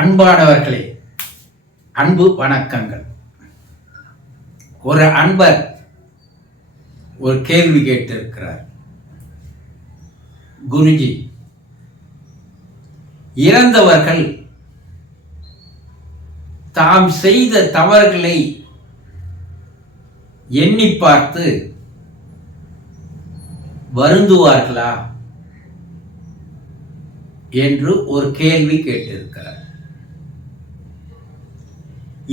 அன்பானவர்களே, அன்பு வணக்கங்கள். ஒரு அன்பர் ஒரு கேள்வி கேட்டிருக்கிறார். குருஜி, இறந்தவர்கள் தாம் செய்த தவறுகளை எண்ணி பார்த்து வருந்துவார்களா என்று ஒரு கேள்வி கேட்டிருக்கிறார்.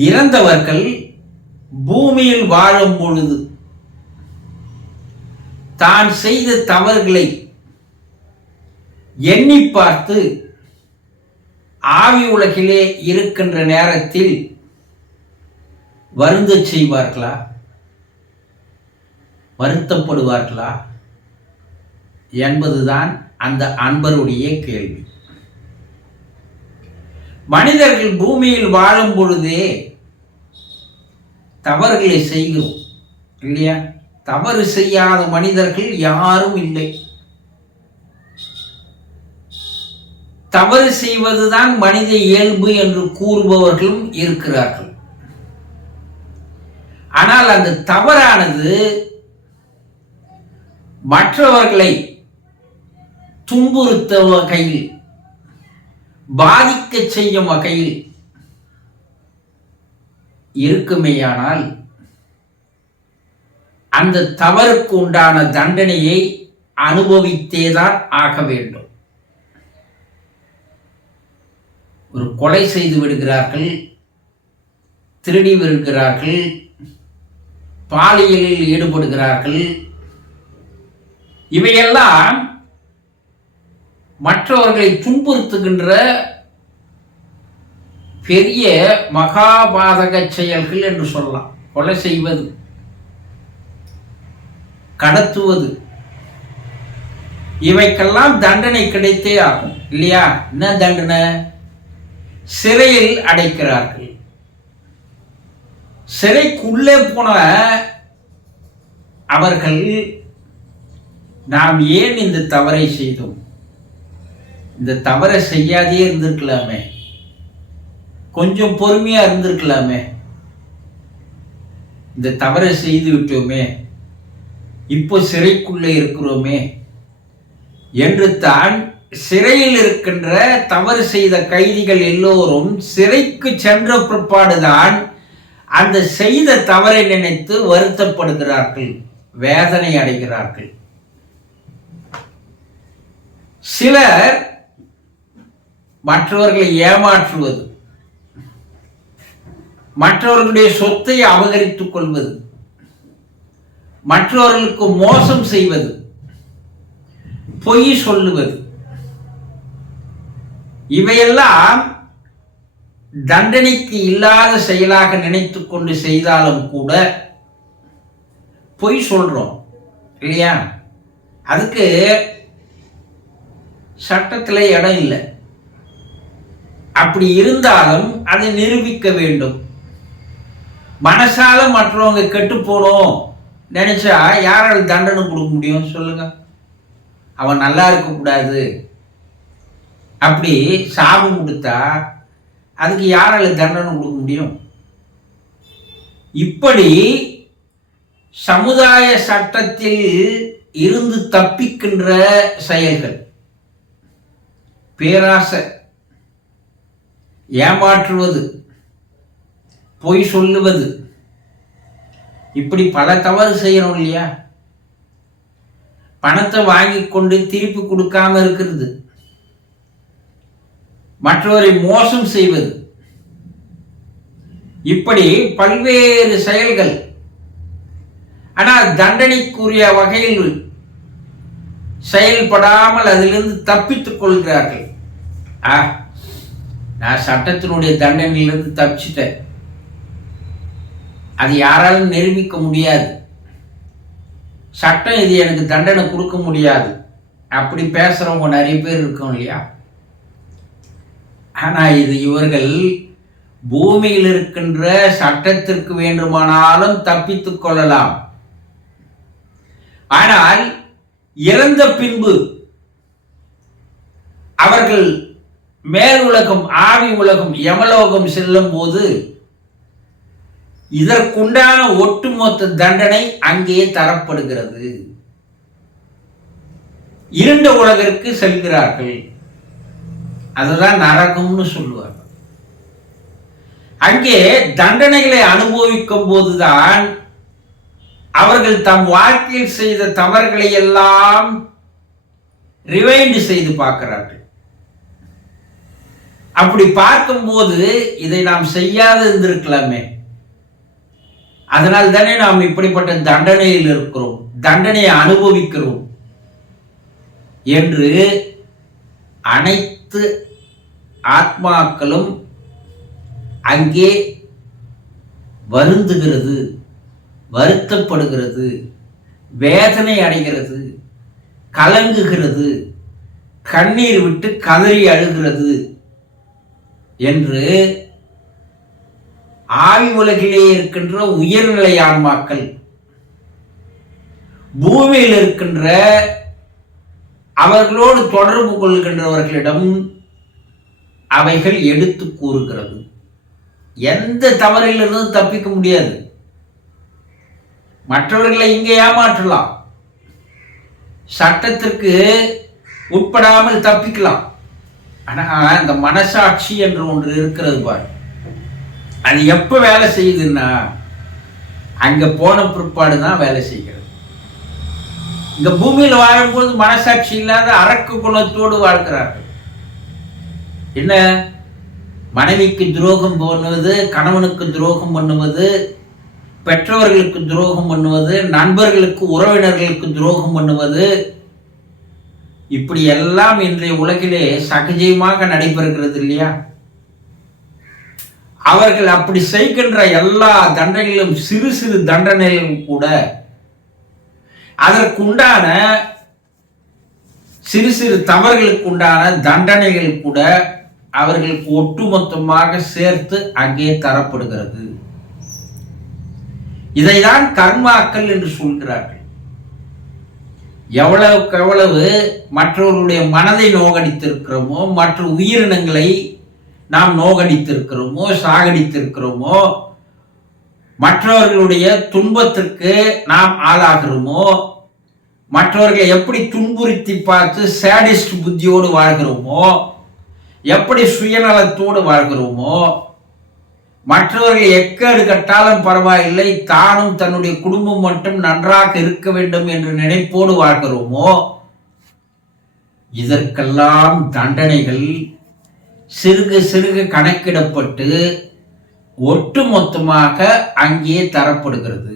இறந்தவர்கள் பூமியில் வாழும் பொழுது தான் செய்த தவறுகளை எண்ணி பார்த்து ஆவி உலகிலே இருக்கின்ற நேரத்தில் வருந்த செய்வார்களா, வருத்தப்படுவார்களா என்பதுதான் அந்த அன்பருடைய கேள்வி. மனிதர்கள் பூமியில் வாழும் பொழுதே தவறுகளை செய்கிறோம் இல்லையா? தவறு செய்யாத மனிதர்கள் யாரும் இல்லை. தவறு செய்வதுதான் மனித இயல்பு என்று கூறுபவர்களும் இருக்கிறார்கள். ஆனால் அந்த தவறானது மற்றவர்களை துன்புறுத்த வகையில், பாதிக்க செய்யும் வகையில் இருக்குமேயானால் அந்த தவறுக்கு உண்டான தண்டனையை அனுபவித்தேதான் ஆக வேண்டும். ஒரு கொலை செய்து விடுகிறார்கள், திருடி விடுகிறார்கள், பாலியலில் ஈடுபடுகிறார்கள். இவையெல்லாம் மற்றவர்களை துன்புறுத்துகின்ற பெரிய மகாபாதக செயல்கள் என்று சொல்லலாம். கொலை செய்வது, கடத்துவது, இவைக்கெல்லாம் தண்டனை கிடைத்தே ஆகும் இல்லையா? என்ன தண்டனை? சிறையில் அடைக்கிறார்கள். சிறைக்குள்ளே போன அவர்கள் நாம் ஏன் இந்த தவறை செய்தோம், இந்த தவறை செய்யாதே இருந்திருக்கலாமே, கொஞ்சம் பொறுமையா இருந்திருக்கலாமே, இந்த தவறை செய்து விட்டோமே, இப்போ சிறைக்குள்ளே இருக்கிறோமே என்று தான் சிறையில் இருக்கின்ற தவறு செய்த கைதிகள் எல்லோரும் சிறைக்கு சென்ற பிற்பாடுதான் அந்த செய்த தவறை நினைத்து வருத்தப்படுகிறார்கள், வேதனை அடைகிறார்கள். சிலர் மற்றவர்களை ஏமாற்றுவது, மற்றவர்களுடைய சொத்தை அபகரித்துக் கொள்வது, மற்றவர்களுக்கு மோசம் செய்வது, பொய் சொல்லுவது, இவையெல்லாம் தண்டனைக்கு இல்லாத செயலாக நினைத்து கொண்டு செய்தாலும் கூட பொய் சொல்றோம் இல்லையா? அதுக்கு சட்டத்தில் இடம் இல்லை. அப்படி இருந்தாலும் அதை நிரூபிக்க வேண்டும். மனசால மற்றவங்க கெட்டு போனோம் நினைச்சா யாரால் தண்டனை கொடுக்க முடியும் சொல்லுங்க? அவன் நல்லா இருக்கக்கூடாது அப்படி சாபம் கொடுத்தா அதுக்கு யாரால தண்டனை கொடுக்க முடியும்? இப்படி சமுதாய சட்டத்தில் இருந்து தப்பிக்கின்ற செயல்கள், பேராசை, ஏமாற்றுவது, பொய் சொல்லுவது, இப்படி பல தவறு செய்யணும் இல்லையா? பணத்தை வாங்கி கொண்டு திருப்பி கொடுக்காம இருக்கிறது, மற்றவரை மோசம் செய்வது, இப்படி பல்வேறு செயல்கள். ஆனால் தண்டனைக்குரிய வகையில் செயல்படாமல் அதிலிருந்து தப்பித்துக் கொள்கிறார்கள். நான் சட்டத்தினுடைய தண்டனையிலிருந்து தப்பிச்சிட்டேன், அது யாராலும் நிரூபிக்க முடியாது, சட்டம் இது எனக்கு தண்டனை கொடுக்க முடியாது, அப்படி பேசுறவங்க நிறைய பேர் இருக்கும் இல்லையா? ஆனா இது இவர்கள் பூமியில் இருக்கின்ற சட்டத்திற்கு வேண்டுமானாலும் தப்பித்துக் கொள்ளலாம். ஆனால் இறந்த பின்பு அவர்கள் மேல் உலகம் ஆவி உலகம் யமலோகம் செல்லும் போது இதற்குண்டான ஒட்டுமொத்த தண்டனை அங்கே தரப்படுகிறது. இருண்ட உலகிற்கு செல்கிறார்கள். அதுதான் நரகம்னு சொல்லுவார்கள். அங்கே தண்டனைகளை அனுபவிக்கும் போதுதான் அவர்கள் தம் வாழ்க்கையில் செய்த தவறுகளை எல்லாம் ரிவைண்ட் செய்து பார்க்கிறார்கள். அப்படி பார்க்கும்போது இதை நாம் செய்யாது இருந்திருக்கலாமே, அதனால் தானே நாம் இப்படிப்பட்ட தண்டனையில் இருக்கிறோம், தண்டனையை அனுபவிக்கிறோம் என்று அனைத்து ஆத்மாக்களும் அங்கே வருந்துகிறது, வருத்தப்படுகிறது, வேதனை அடைகிறது, கலங்குகிறது, கண்ணீர் விட்டு கதறி அழுகிறது என்று ஆவி உலகிலே இருக்கின்ற உயர்நிலை ஆன்மாக்கள் பூமியில் இருக்கின்ற அவர்களோடு தொடர்பு கொள்கின்றவர்களிடம் அவைகள் எடுத்து கூறுகிறது. எந்த தவறிலிருந்து தப்பிக்க முடியாது. மற்றவர்களை இங்கே ஏமாற்றலாம், சட்டத்திற்கு உட்படாமல் தப்பிக்கலாம். ஆனால் இந்த மனசாட்சி என்று ஒன்று இருக்கிறது பாரு, அது எப்போ வேலை செய்யுதுன்னா அங்கே போன பிற்பாடு தான் வேலை செய்கிறது. இங்க பூமியில் வாழும்போது மனசாட்சி இல்லாத அரக்கு குணத்தோடு வாழ்கிறார்கள். என்ன, மனைவிக்கு துரோகம் பண்ணுவது, கணவனுக்கு துரோகம் பண்ணுவது, பெற்றவர்களுக்கு துரோகம் பண்ணுவது, நண்பர்களுக்கு உறவினர்களுக்கு துரோகம் பண்ணுவது, இப்படி எல்லாம் இன்றைய உலகிலே சகஜமாக நடைபெறுகிறது இல்லையா? அவர்கள் அப்படி செய்கின்ற எல்லா தண்டனைகளும் சிறு சிறு தண்டனைகளும் கூட, அதற்குண்டான சிறு சிறு தவறுகளுக்கு உண்டான தண்டனைகள் கூட அவர்களுக்கு ஒட்டுமொத்தமாக சேர்த்து அங்கே தரப்படுகிறது. இதைதான் கர்மாக்கள் என்று சொல்கிறார்கள். எவ்வளவுக்கு எவ்வளவு மற்றவர்களுடைய மனதை நோகடித்திருக்கிறோமோ, மற்ற உயிரினங்களை நாம் நோகடித்திருக்கிறோமோ, சாகடித்திருக்கிறோமோ, மற்றவர்களுடைய துன்பத்திற்கு நாம் ஆளாகிறோமோ, மற்றவர்களை எப்படி துன்புறுத்தி பார்த்து சேடிஸ்ட் புத்தியோடு வாழ்கிறோமோ, எப்படி சுயநலத்தோடு வாழ்கிறோமோ, மற்றவர்கள் எக்கேடு கட்டாலும் பரவாயில்லை, தானும் தன்னுடைய குடும்பம் மட்டும் நன்றாக இருக்க வேண்டும் என்று நினைப்போடு வாழ்கிறோமோ, இதற்கெல்லாம் தண்டனைகள் சிறுக சிறுக கணக்கிடப்பட்டு ஒட்டுமொத்தமாக அங்கே தரப்படுகிறது.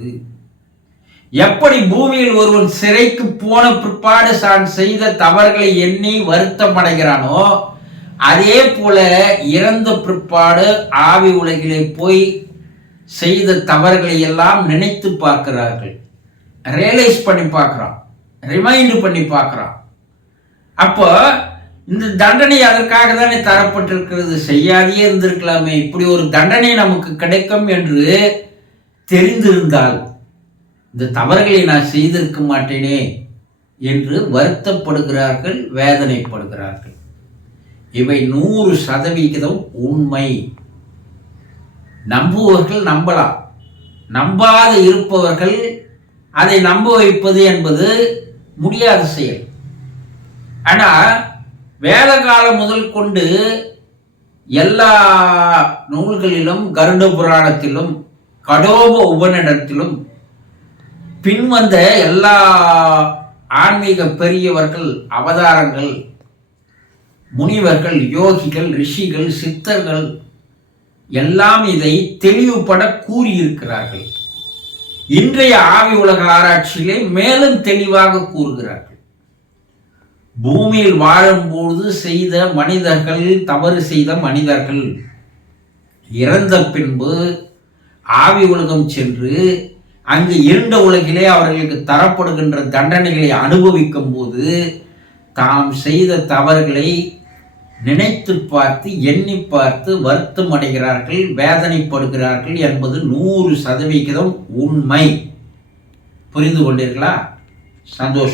எப்படி பூமியில் ஒருவன் சிறைக்கு போன பிற்பாடு தான் செய்த தவறுகளை எண்ணி வருத்தம் அடைகிறானோ, அதே போல இறந்த பிற்பாடு ஆவி உலகிலே போய் செய்த தவறுகளை எல்லாம் நினைத்து பார்க்கிறார்கள், ரியலைஸ் பண்ணி பார்க்கிறான், ரிமைண்ட் பண்ணி பார்க்கிறான். அப்போ இந்த தண்டனை அதற்காக தானே தரப்பட்டிருக்கிறது. செய்யாதே இருந்திருக்கலாமே, இப்படி ஒரு தண்டனை நமக்கு கிடைக்கும் என்று தெரிந்திருந்தால் இந்த தவறுகளை நான் செய்திருக்க மாட்டேனே என்று வருத்தப்படுகிறார்கள், வேதனைப்படுகிறார்கள். இவை 100% உண்மை. நம்புவர்கள் நம்பலாம், நம்பாத இருப்பவர்கள் அதை நம்ப வைப்பது என்பது முடியாத செயல். ஆனால் வேத காலம் முதல் கொண்டு எல்லா நூல்களிலும், கருட புராணத்திலும், கடோப உபநிடத்திலும் பின்வந்த எல்லா ஆன்மீக பெரியவர்கள், அவதாரங்கள், முனிவர்கள், யோகிகள், ரிஷிகள், சித்தர்கள் எல்லாம் இதை தெளிவுபட கூறியிருக்கிறார்கள். இன்றைய ஆவி உலக ஆராய்ச்சியிலே மேலும் தெளிவாக கூறுகிறார்கள். பூமியில் வாழும்போது செய்த மனிதர்கள், தவறு செய்த மனிதர்கள் இறந்த பின்பு ஆவி உலகம் சென்று அங்கு இருண்ட உலகிலே அவர்களுக்கு தரப்படுகின்ற தண்டனைகளை அனுபவிக்கும் போது தாம் செய்த தவறுகளை நினைத்து பார்த்து, எண்ணி பார்த்து வருத்தம் அடைகிறார்கள், வேதனைப்படுகிறார்கள் என்பது 100% உண்மை. புரிந்து கொண்டீர்களா? சந்தோஷம்.